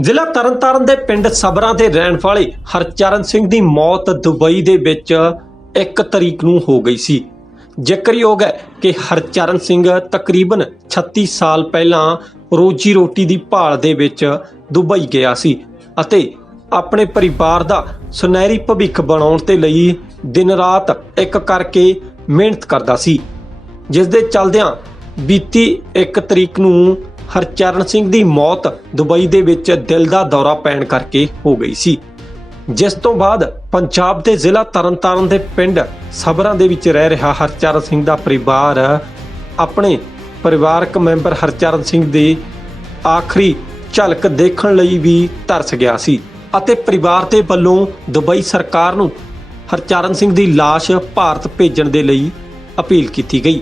ਜ਼ਿਲ੍ਹਾ ਤਰਨਤਾਰਨ ਦੇ ਪਿੰਡ ਸਬਰਾਂ ਦੇ ਰਹਿਣ ਵਾਲੇ ਹਰਚਰਨ ਸਿੰਘ ਦੀ ਮੌਤ ਦੁਬਈ ਦੇ ਵਿੱਚ 1 ਤਰੀਕ ਨੂੰ ਹੋ ਗਈ ਸੀ। ਜ਼ਿਕਰਯੋਗ ਹੈ ਕਿ ਹਰਚਰਨ ਸਿੰਘ ਤਕਰੀਬਨ 36 ਸਾਲ ਪਹਿਲਾਂ ਰੋਜੀ ਰੋਟੀ ਦੀ ਭਾਲ ਦੇ ਵਿੱਚ ਦੁਬਈ ਗਿਆ ਸੀ ਅਤੇ ਆਪਣੇ ਪਰਿਵਾਰ ਦਾ ਸੁਨਹਿਰੀ ਭਵਿੱਖ ਬਣਾਉਣ ਦੇ ਲਈ ਦਿਨ ਰਾਤ ਇੱਕ ਕਰਕੇ ਮਿਹਨਤ ਕਰਦਾ ਸੀ। ਜਿਸ ਦੇ ਚਲਦਿਆਂ ਬੀਤੀ 1 ਤਰੀਕ ਨੂੰ ਹਰਚਰਨ ਸਿੰਘ ਦੀ ਮੌਤ ਦੁਬਈ ਦੇ ਵਿੱਚ ਦਿਲ ਦਾ ਦੌਰਾ ਪੈਣ ਕਰਕੇ ਹੋ ਗਈ ਸੀ। ਜਿਸ ਤੋਂ ਬਾਅਦ ਪੰਜਾਬ ਦੇ ਜ਼ਿਲ੍ਹਾ ਤਰਨਤਾਰਨ ਦੇ ਪਿੰਡ ਸਬਰਾਂ ਦੇ ਵਿੱਚ ਰਹਿ ਰਿਹਾ ਹਰਚਰਨ ਸਿੰਘ ਦਾ ਪਰਿਵਾਰ ਆਪਣੇ ਪਰਿਵਾਰਕ ਮੈਂਬਰ ਹਰਚਰਨ ਸਿੰਘ ਦੇ ਆਖਰੀ ਝਲਕ ਦੇਖਣ ਲਈ ਵੀ ਤਰਸ ਗਿਆ ਸੀ ਅਤੇ ਪਰਿਵਾਰ ਦੇ ਵੱਲੋਂ ਦੁਬਈ ਸਰਕਾਰ ਨੂੰ ਹਰਚਰਨ ਸਿੰਘ ਦੀ ਲਾਸ਼ ਭਾਰਤ ਭੇਜਣ ਦੇ ਲਈ ਅਪੀਲ ਕੀਤੀ ਗਈ।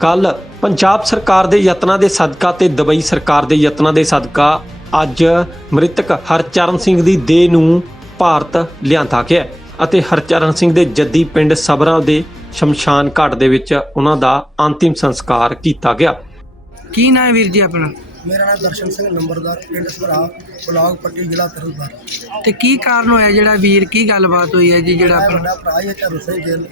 ਕੱਲ ਪੰਜਾਬ ਸਰਕਾਰ ਦੇ ਯਤਨਾਂ ਦੇ ਸਦਕਾ ਤੇ ਦੁਬਈ ਸਰਕਾਰ ਦੇ ਯਤਨਾਂ ਦੇ ਸਦਕਾ ਅੱਜ ਮ੍ਰਿਤਕ ਹਰਚਰਨ ਸਿੰਘ ਦੀ ਦੇਹ ਨੂੰ ਭਾਰਤ ਲਿਆਂਦਾ ਗਿਆ ਅਤੇ ਹਰਚਰਨ ਸਿੰਘ ਦੇ ਜੱਦੀ ਪਿੰਡ ਸਬਰਾਂ ਦੇ ਸ਼ਮਸ਼ਾਨ ਘਾਟ ਦੇ ਵਿੱਚ ਉਹਨਾਂ ਦਾ ਅੰਤਿਮ ਸੰਸਕਾਰ ਕੀਤਾ ਗਿਆ। ਕੀ ਨਾਂ ਹੈ ਵੀਰ ਜੀ ਆਪਣਾ? ਮੇਰਾ ਨਾਮ ਦਰਸ਼ਨ ਸਿੰਘ ਨੰਬਰਦਾਰ ਪਿੰਡ ਸਭਰਾ ਬਲਾਕ ਪੱਟੀ ਜ਼ਿਲ੍ਹਾ ਤਰਨਤਾਰਨ। ਤੇ ਕੀ ਕਾਰਨ ਹੋਇਆ ਜਿਹੜਾ ਵੀਰ ਕੀ ਗੱਲਬਾਤ ਹੋਈ ਹੈ ਜੀ ਜਿਹੜਾ ਮੇਰਾ ਆਪਣਾ? ਭਰਾ ਹੀ ਹੈ ਝਰੂ ਸਿੰਘ ਗਿੱਲ।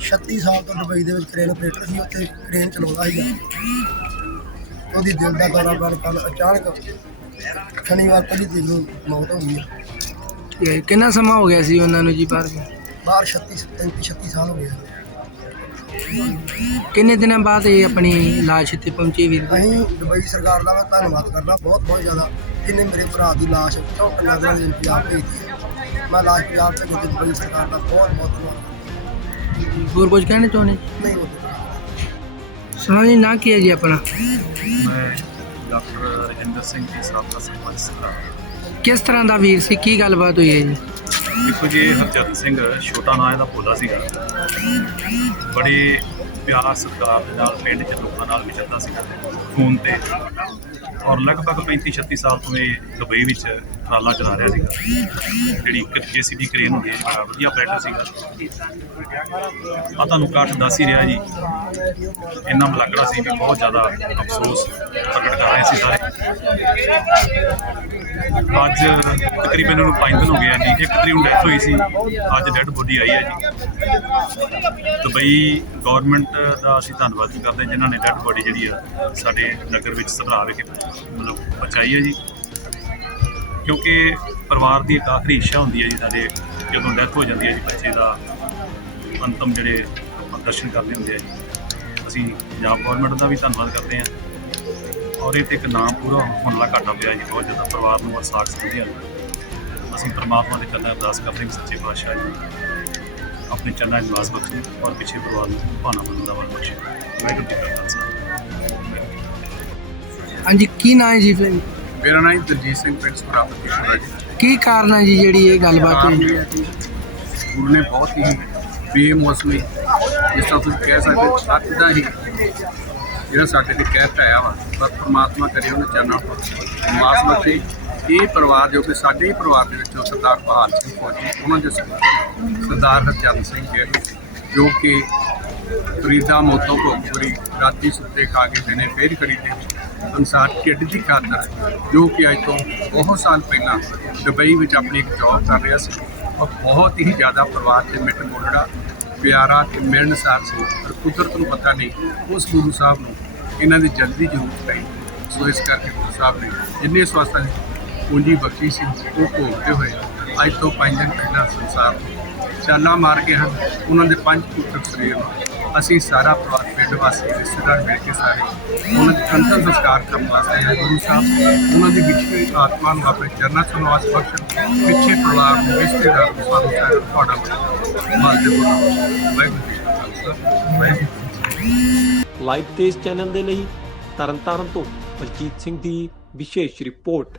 36 ਸਾਲ ਤੋਂ ਦੁਬਈ ਦੇ ਵਿੱਚ ਕ੍ਰੇਨ ਆਪਰੇਟਰ ਸੀ ਉੱਥੇ ਕ੍ਰੇਨ ਚਲਾਉਂਦਾ ਸੀਗਾ ਉਹਦੀ ਦਿਲ ਦਾ ਦੌਰਾ ਪੈਣ ਕਾਰਨ ਅਚਾਨਕ ਸ਼ਨੀਵਾਰ ਪਹਿਲੀ ਤਰੀਕ ਨੂੰ ਮੌਤ ਹੋ ਗਈ ਹੈ ਠੀਕ ਹੈ, ਕਿੰਨਾ ਸਮਾਂ ਹੋ ਗਿਆ ਸੀ ਉਹਨਾਂ ਨੂੰ ਜੀ ਬਾਹਰ ਗਏ? ਬਾਹਰ 36 35 36 ਸਾਲ ਹੋ ਗਏ। ਕਿੰਨੇ ਦਿਨਾਂ ਬਾਅਦ ਇਹ ਆਪਣੀ ਲਾਸ਼ ਇੱਥੇ ਪਹੁੰਚੀ ਵੀਰ ਜੀ? ਅਸੀਂ ਦੁਬਈ ਸਰਕਾਰ ਦਾ ਮੈਂ ਧੰਨਵਾਦ ਕਰਦਾ ਬਹੁਤ ਬਹੁਤ ਜ਼ਿਆਦਾ ਜਿਹਨੇ ਮੇਰੇ ਭਰਾ ਦੀ ਲਾਸ਼ ਚੌਕਨਾ ਦਿਨਾਂ ਦੇ ਭੇਜੀ ਹੈ ਮੈਂ ਲਾਸ਼ ਪੰਜਾਬ ਤੇ ਦੁਬਈ ਸਰਕਾਰ ਦਾ ਬਹੁਤ ਬਹੁਤ ਧੰਨਵਾਦ ਹੋਰ ਕੁਝ ਕਹਿਣਾ ਚਾਹੁੰਦੇ? ਨਹੀਂ ਹੁੰਦਾ ਸੁਣਾ ਜੀ ਨਾਂ ਕੀ ਹੈ ਜੀ ਆਪਣਾ? ਮੈਂ ਡਾਕਟਰ ਰਜਿੰਦਰ ਸਿੰਘ ਜੀ ਸਾਬਕਾ ਸਰਪੰਚ ਸਰਾ ਕਿਸ ਤਰ੍ਹਾਂ ਦਾ ਵੀਰ ਸੀ? ਕੀ ਗੱਲਬਾਤ ਹੋਈ ਹੈ ਜੀ? ਦੇਖੋ ਜੀ ਹਰਚਰਨ ਸਿੰਘ ਛੋਟਾ ਨਾਂ ਇਹਦਾ ਭੋਲਾ ਸੀਗਾ। ਬੜੇ ਪਿਆਰ ਸਤਿਕਾਰ ਦੇ ਨਾਲ ਪਿੰਡ ਚ ਲੋਕਾਂ ਨਾਲ ਵਿਚਰਦਾ ਸੀਗਾ। ਫੋਨ ਤੇ। ਔਰ ਲਗਭਗ 35 36 ਸਾਲ ਤੋਂ ਇਹ ਦੁਬਈ ਵਿੱਚ ਟਰਾਲਾ ਚਲਾ ਰਿਹਾ ਸੀਗਾ। ਜਿਹੜੀ ਜੀਸੀਬੀ ਕ੍ਰੇਨ ਹੁੰਦੀ ਹੈ ਬੜਾ ਵਧੀਆ ਆਪਰੇਟਰ ਸੀਗਾ। ਆ ਤੁਹਾਨੂੰ ਕਾਟ ਦੱਸ ਹੀ ਰਿਹਾ ਜੀ। ਇੰਨਾ ਮਲਗੜਾ ਸੀ ਵੀ ਬਹੁਤ ਜ਼ਿਆਦਾ ਅਫਸੋਸ ਪ੍ਰਗਟ ਕਰ ਰਹੇ ਸੀ ਸਾਰੇ। ਅੱਜ ਤਕਰੀਬਨ ਇਹਨੂੰ 5 ਦਿਨ ਹੋ ਗਏ ਜੀ। ਇੱਕ ਤਰੀਕ ਨੂੰ ਡੈਥ ਹੋਈ ਸੀ। ਅੱਜ ਡੈੱਡ ਬੋਡੀ ਆਈ ਹੈ ਜੀ। ਦੁਬਈ ਗਵਰਨਮੈਂਟ ਦਾ ਅਸੀਂ ਧੰਨਵਾਦ ਕਰਦੇ ਹਾਂ ਜਿਨ੍ਹਾਂ ਨੇ ਡੈੱਡ ਬੋਡੀ ਜਿਹੜੀ ਆ ਸਾਡੇ ਨਗਰ ਵਿੱਚ ਸਭਰਾ ਵਿਖੇ ਮਤਲਬ ਪਹੁੰਚਾਈ ਹੈ ਜੀ। ਕਿਉਂਕਿ ਪਰਿਵਾਰ ਦੀ ਇੱਕ ਆਖਰੀ ਇੱਛਾ ਹੁੰਦੀ ਹੈ ਜੀ ਸਾਡੇ ਜਦੋਂ ਡੈਥ ਹੋ ਜਾਂਦੀ ਹੈ ਜੀ, ਬੱਚੇ ਦਾ ਅੰਤਮ ਜਿਹੜੇ ਆਪਾਂ ਦਰਸ਼ਨ ਕਰਦੇ ਹੁੰਦੇ ਆ ਜੀ। ਅਸੀਂ ਪੰਜਾਬ ਗਵਰਨਮੈਂਟ ਦਾ ਵੀ ਧੰਨਵਾਦ ਕਰਦੇ ਹਾਂ ਔਰ ਇਹ ਤੇ ਇੱਕ ਨਾਮ ਪੂਰਾ ਹੋਣ ਵਾਲਾ ਘਾਟਾ ਪਿਆ ਜੀ, ਬਹੁਤ ਜ਼ਿਆਦਾ ਪਰਿਵਾਰ ਨੂੰ ਅਰਸਾਕ ਸਮਝਿਆ ਅਸੀਂ ਪਰਮਾਤਮਾ ਦੇ ਚਰਨਾਂ ਅਰਦਾਸ ਕਰਦੇ ਹਾਂ ਕਿ ਸੱਚੇ ਪਾਤਸ਼ਾਹ ਜੀ ਆਪਣੇ ਚੰਨਾ 'ਚ ਨਿਵਾਸ ਬਖਸ਼ੇ ਔਰ ਪਿੱਛੇ ਪਰਿਵਾਰ ਨੂੰ ਭਾਣਾ ਬਣਨ ਦਾ ਬਲ ਬਖਸ਼ੇ। ਵਾਹਿਗੁਰੂ ਜੀ ਕਾ ਖਾਲਸਾ। ਹਾਂਜੀ, ਕੀ ਨਾਂ ਹੈ ਜੀ ਫਿਰ? ਮੇਰਾ ਨਾਮ ਦਲਜੀਤ ਸਿੰਘ ਪਿੰਡ ਸਪਰਾਪਤੀ ਸ਼ੁਰਾ ਜੀ। ਕੀ ਕਾਰਨ ਹੈ ਜੀ ਜਿਹੜੀ ਇਹ ਗੱਲਬਾਤ ਹੋਈ? ਹੈ ਗੁਰੂ ਨੇ ਬਹੁਤ ਹੀ ਬੇਮੌਸਮੀ ਜਿਸ ਤਰ੍ਹਾਂ ਤੁਸੀਂ ਕਹਿ ਸਕਦੇ ਸੱਚ ਦਾ ਹੀ ਜਿਹੜਾ ਸਾਡੇ ਤੇ ਕਹਿ ਪਾਇਆ ਵਾ ਪਰ ਪ੍ਰਮਾਤਮਾ ਕਰੇ ਉਹਨੇ ਚਰਨਾਂ ਪਰ ਮਾਸ ਬਖਸ਼ੇ ਇਹ ਪਰਿਵਾਰ ਜੋ ਕਿ ਸਾਡੇ ਹੀ ਪਰਿਵਾਰ ਦੇ ਵਿੱਚੋਂ ਸਰਦਾਰ ਬਹਾਲ ਸਿੰਘ ਫੌਜੀ ਉਹਨਾਂ ਦੇ ਸਰਦਾਰ ਹਰਚੰਦ ਸਿੰਘ ਗਿੱਲ ਜੋ ਕਿ ਫਰੀਦਾ ਮੋਤੋਂ ਭੋਗਪੁਰੀ ਰਾਤੀ ਸੁੱਤੇ ਖਾ ਕੇ ਦਿਨੇ ਫੇਰ ਕਰੀ ਤੇ ਅਨਸਾਰ ਢਿੱਡ ਦੀ ਖਾਤਰ, ਜੋ ਕਿ ਅੱਜ ਤੋਂ ਬਹੁਤ ਸਾਲ ਪਹਿਲਾਂ ਦੁਬਈ ਵਿੱਚ ਆਪਣੀ ਇੱਕ ਜੌਬ ਕਰ ਰਿਹਾ ਸੀ ਔਰ ਬਹੁਤ ਹੀ ਜ਼ਿਆਦਾ ਪਰਿਵਾਰ ਤੇ ਮਿੱਠ ਮੋੜੜਾ ਪਿਆਰਾ ਤੇ ਮਿਲਣਸਾਰ ਸੀ, ਪਰ ਕੁਦਰਤ ਨੂੰ ਪਤਾ ਨਹੀਂ, ਉਸ ਗੁਰੂ ਸਾਹਿਬ ਨੂੰ ਇਹਨਾਂ ਦੀ ਜਲਦੀ ਜ਼ਰੂਰਤ ਪਈ। ਸੋ ਇਸ ਕਰਕੇ ਗੁਰੂ ਸਾਹਿਬ ਨੇ ਜਿੰਨੇ ਸਵਾਸਾਂ ਪੂੰਜੀ ਬਖਸ਼ੀ ਸੀ, ਉਹ ਭੋਗਦੇ ਹੋਏ ਅੱਜ ਤੋਂ ਪੰਜ ਦਿਨ ਪਹਿਲਾਂ ਸੰਸਾਰ ਤੋਂ ਚਾਲਾ ਮਾਰ ਕੇ ਹਨ, ਉਹਨਾਂ ਦੇ ਪੰਜ ਪੁੱਤਰ ਸਰੀਰ ਅਸੀਂ ਸਾਰਾ ਪਰਿਵਾਰ ਪਿੰਡ ਵਾਸੀ, ਰਿਸ਼ਤੇਦਾਰ ਮਿਲ ਕੇ ਸਾਰੇ ਉਹਨਾਂ ਦੇ ਅੰਤਮ ਸੰਸਕਾਰ ਕਰਨ ਵਾਸਤੇ ਆਏ। ਗੁਰੂ ਸਾਹਿਬ, ਉਹਨਾਂ ਦੀ ਵਿਛੜੀ ਆਤਮਾ ਨੂੰ ਆਪਣੇ ਚਰਨਾਂ 'ਚ ਨਿਵਾਸ ਪਿੱਛੇ ਪਰਿਵਾਰ ਨੂੰ, ਰਿਸ਼ਤੇਦਾਰ ਨੂੰ ਸਾਨੂੰ ਸਾਰੇ ਤੁਹਾਡਾ ਮਾਲ ਦੇ ਬੋਲੋ। ਵਾਹਿਗੁਰੂ ਵਾਹਿਗੁਰੂ ਜੀ ਕੀ ਫਤਿਹ। ਲਾਈਵ ਤੇਜ਼ ਚੈਨਲ ਦੇ ਲਈ ਤਰਨਤਾਰਨ ਤੋਂ ਬਲਜੀਤ ਸਿੰਘ ਦੀ ਵਿਸ਼ੇਸ਼ ਰਿਪੋਰਟ।